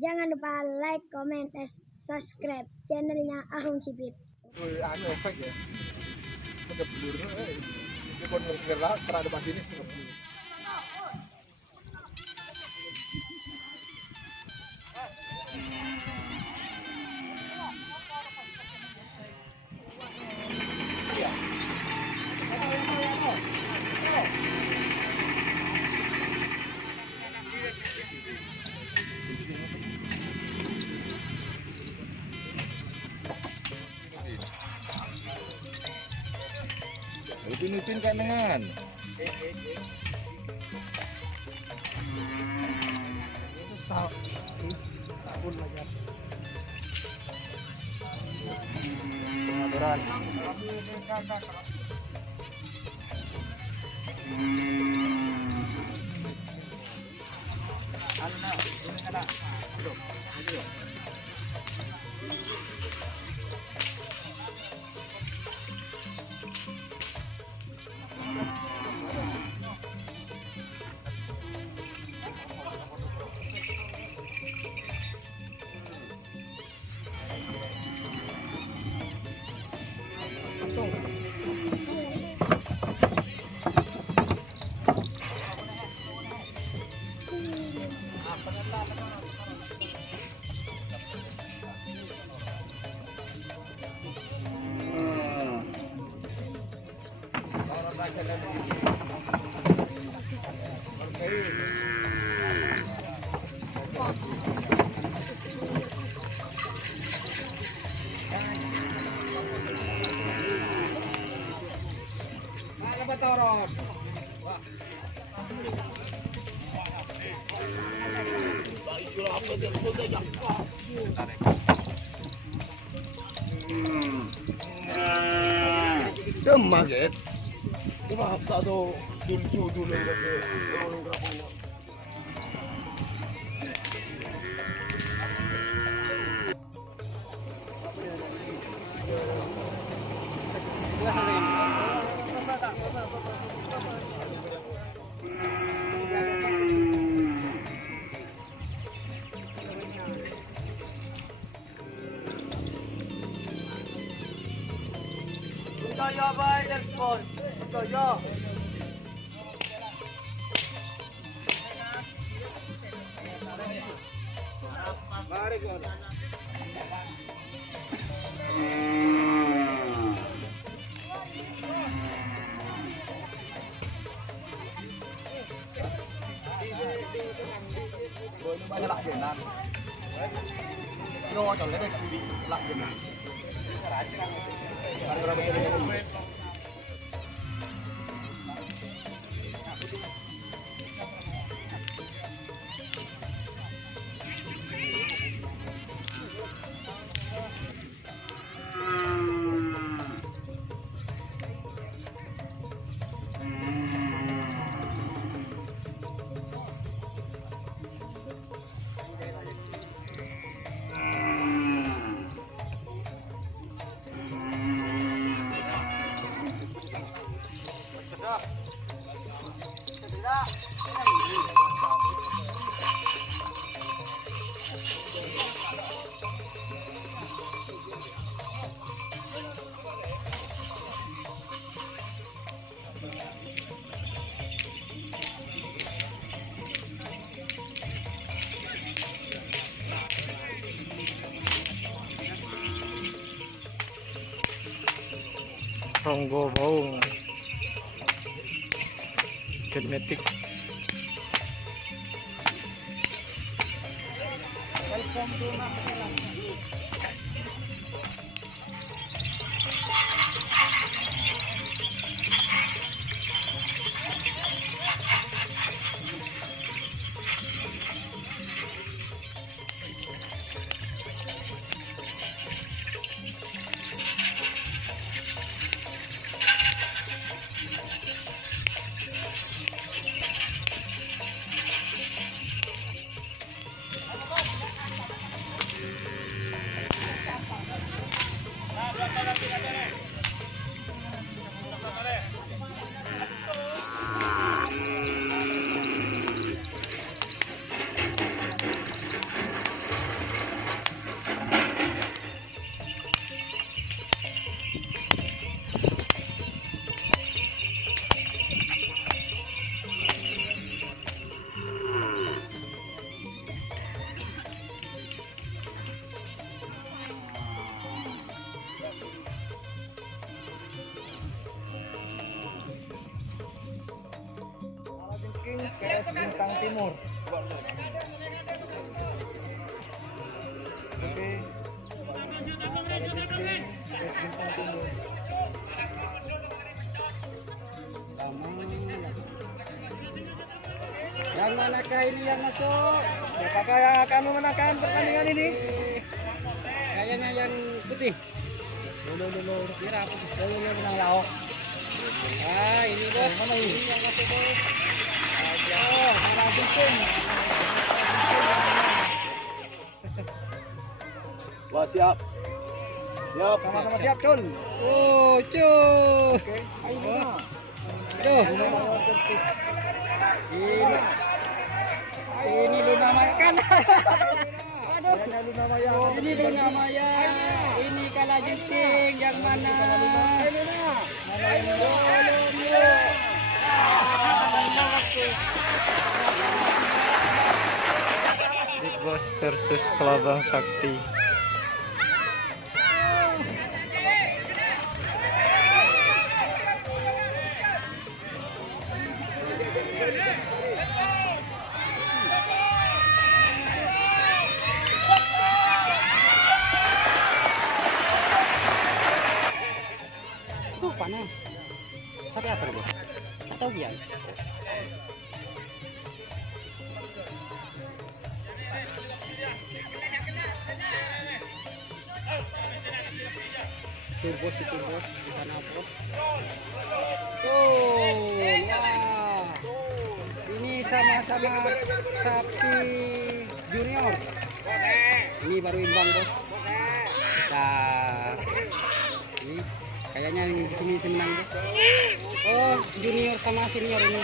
Jangan lupa like, comment, dan subscribe channelnya Ahung Sipit. Anu efek ya. Udah blur ini kon ngerlah terada pas ini. Upin-upin kan dengan pengaturan Maget. Coba atau dulu Toyo boy, telepon. Toyo. Mari kon. Banyak lak jenan. Yo chọn lấy đây lak jenan. Ronggo Baung Genetik. Welcome to Makassar. King CS Bintang Timur. Oke. CS Bintang Timur. Yang manakah ini yang masuk? Siapakah yang akan memenangkan pertandingan ini? Kayaknya yang putih. Kira apa? Menang lauk. Ah, ini bos. Mana ini? Ini yang masuk bos. Oh, Merah Ginting. Wah, siap. Siap. Sama-sama siap, Cun. Oh, cuy. Oke. Ayo. Aduh. Ini Ini Luna Maya kan. Aduh. Luna Maya. Ini Luna Maya. Ini Kala Ginting yang mana? Big Boss versus Kelabang Sakti. Panas. Sate apa bos? Atau biar? Turbos itu bos di sana bos. Oh, wah. Ini sama-sama sapi junior. Ini baru imbang bos. Nah, ini kayaknya yang di sini menang bos. Oh, junior sama senior ini.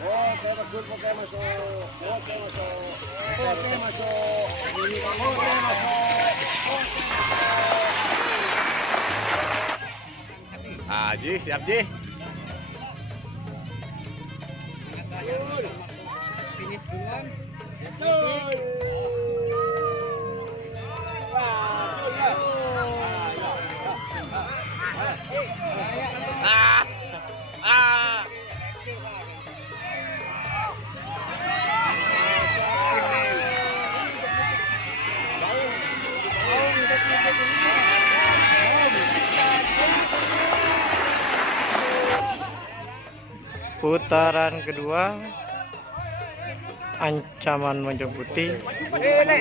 Oke, bagus. Oke, masuk. Oke, masuk. Oke, masuk. Oke, masuk. Ah, Ji, siap Ji. Finish duluan. Ah. Ah. Putaran kedua, Ancaman Moncong Putih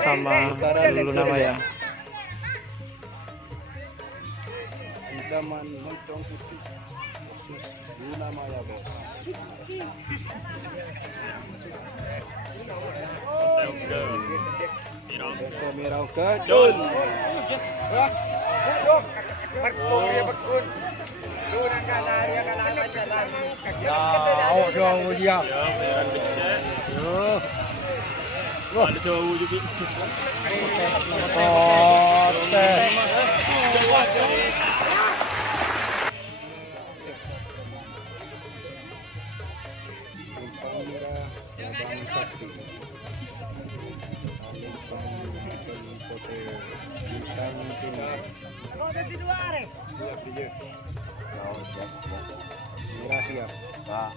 sama Luna Maya. Ancaman Moncong Putih versus Luna Maya, bos. Merauke, Jun. Jauh jauh dia. Ada jauh juga. Siap. Pak.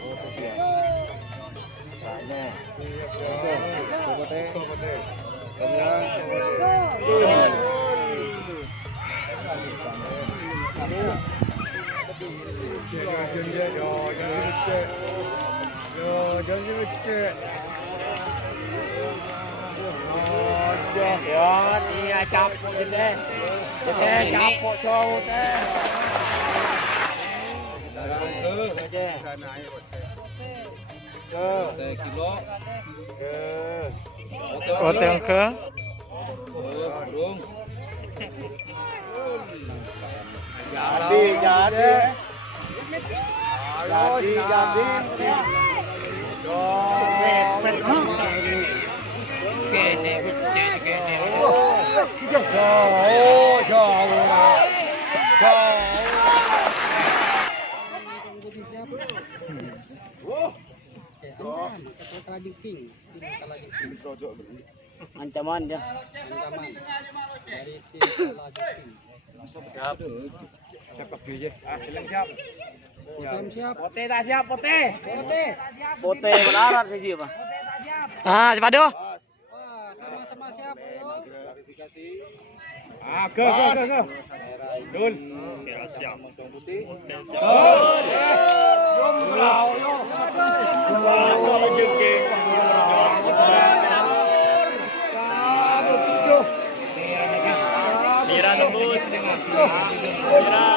Oh, siap. Tanya. Coba teh. Iya capok deh. Capok cowok teh. kilo. Potong ke. Burung. Jadi. Ancaman dia. Ancaman. Dari tim Kalajengking. Siap. Siap kabeh ya. Siap siap. Siap. Pote tak siap, pote. Pote melarat sih, Pak. Ah, Sepado. Wah, sama-sama siap, yo. Go. Dul. Siap. Mira tembus. Mira.